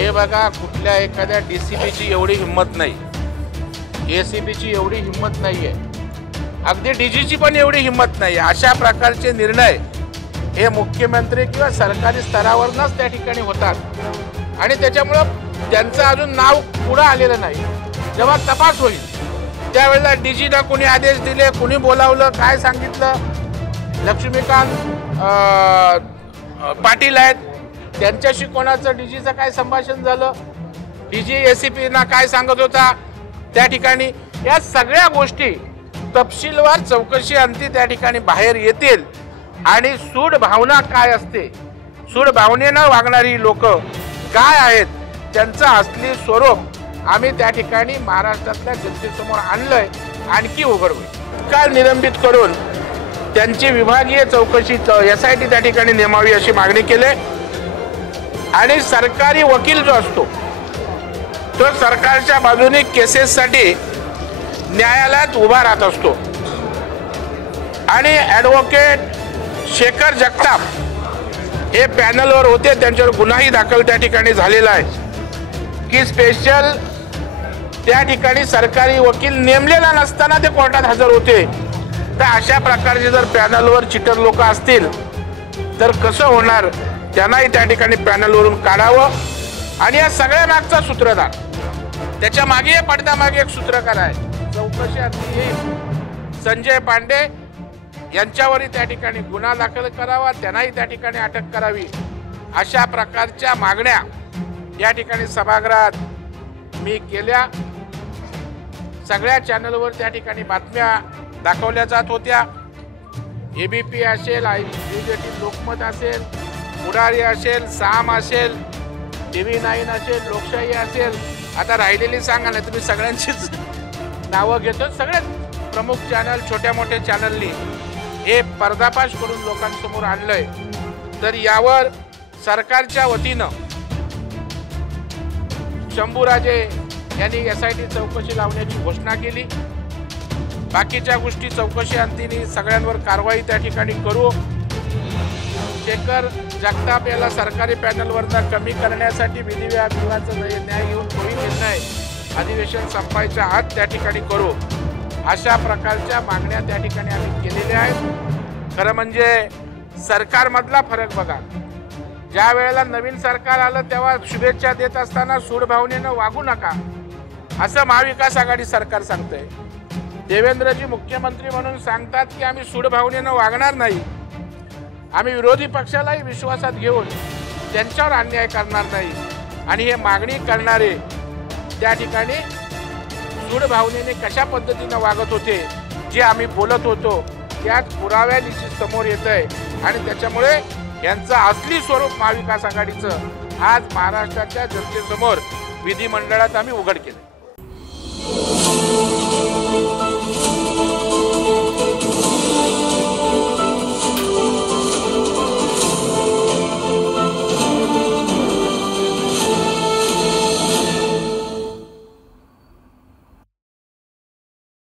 हे बघा, कुठल्या एखाद्या डीसीपीची एवढी हिंमत नाही, एसीपीची एवढी हिंमत नाहीये, अगदी डीजीची पण एवढी हिंमत नाही. अशा प्रकारचे निर्णय हे मुख्यमंत्री किंवा सरकारी स्तरावरच त्या ठिकाणी होतात आणि त्याच्यामुळं त्यांचं अजून नाव पुढं आलेलं नाही. जेव्हा तपास होईल त्यावेळेला डीजीला कोणी आदेश दिले, कोणी बोलावलं, काय सांगितलं, लक्ष्मीकांत पाटील आहेत, त्यांच्याशी कोणाचं डीजीचं काय संभाषण झालं, डीजी एसीपीना काय सांगत होता त्या ठिकाणी, या सगळ्या गोष्टी तपशीलवार चौकशी अंती त्या ठिकाणी बाहेर येतील. आणि सूड भावना काय असते, सूड भावनेनं वागणारी लोक काय आहेत, त्यांचं असली स्वरूप आम्ही त्या ठिकाणी महाराष्ट्रातल्या जनतेसमोर आणलंय. आणखी उघड होईल. काल निलंबित करून त्यांची विभागीय चौकशी SIT त्या ठिकाणी नेमावी अशी मागणी केली. आणि सरकारी वकील जो असतो तो सरकारच्या बाजूने केसेससाठी न्यायालयात उभा राहत असतो. आणि ॲडव्होकेट शेखर जगताप हे पॅनलवर होते, त्यांच्यावर गुन्हाही दाखल त्या ठिकाणी झालेला आहे की स्पेशल त्या ठिकाणी सरकारी वकील नेमलेला नसताना ते कोर्टात हजर होते. तर अशा प्रकारचे जर पॅनलवर चिटर लोक असतील तर कसं होणार, त्यांनाही त्या ठिकाणी पॅनलवरून काढावं. आणि या सगळ्या मागचा सूत्रधार, त्याच्या मागे पडद्यामागे एक सूत्रकार आहे, चौकशी अंती येईल संजय पांडे यांच्यावरही त्या ठिकाणी गुन्हा दाखल करावा, त्यांनाही त्या ठिकाणी अटक करावी. अशा प्रकारच्या मागण्या या ठिकाणी सभागृहात मी केल्या. सगळ्या चॅनलवर त्या ठिकाणी बातम्या दाखवल्या जात होत्या. ABP असेल, BJT लोकमत असेल, पुढारी असेल, साम असेल, TV9 असेल, लोकशाही असेल. आता राहिलेली सांगा ना, तुम्ही सगळ्यांचीच नावं घेतो. सगळ्यात प्रमुख चॅनल, छोट्या मोठ्या चॅनलनी हे पर्दाफाश करून लोकांसमोर आणलंय. तर यावर सरकारच्या वतीनं शंभूराजे यांनी SIT चौकशी लावण्याची घोषणा केली. बाकीच्या गोष्टी चौकशी अंतीने सगळ्यांवर कारवाई त्या ठिकाणी करू. शेखर जगताप याला सरकारी पॅनलवरनं कमी करण्यासाठी विधी विभागाचा न्याय घेऊन तोही निर्णय अधिवेशन संपायच्या आत त्या ठिकाणी करू. अशा प्रकारच्या मागण्या त्या ठिकाणी आम्ही केलेल्या आहेत. खरं म्हणजे सरकारमधला फरक बघा, ज्या वेळेला नवीन सरकार आलं तेव्हा शुभेच्छा देत असताना सूड भावनेनं वागू नका असं महाविकास आघाडी सरकार सांगतंय. देवेंद्रजी मुख्यमंत्री म्हणून सांगतात की आम्ही सूड भावनेनं वागणार नाही, आम्ही विरोधी पक्षालाही विश्वासात घेऊन त्यांच्यावर अन्याय करणार नाही. आणि हे मागणी करणारे त्या ठिकाणी सूड भावनेने कशा पद्धतीनं वागत होते, जे आम्ही बोलत होतो त्याच पुराव्यानिशी समोर येत आहे. आणि त्याच्यामुळे यांचं असली स्वरूप महाविकास आघाडीचं आज महाराष्ट्राच्या जनतेसमोर विधिमंडळात आम्ही उघड केलं.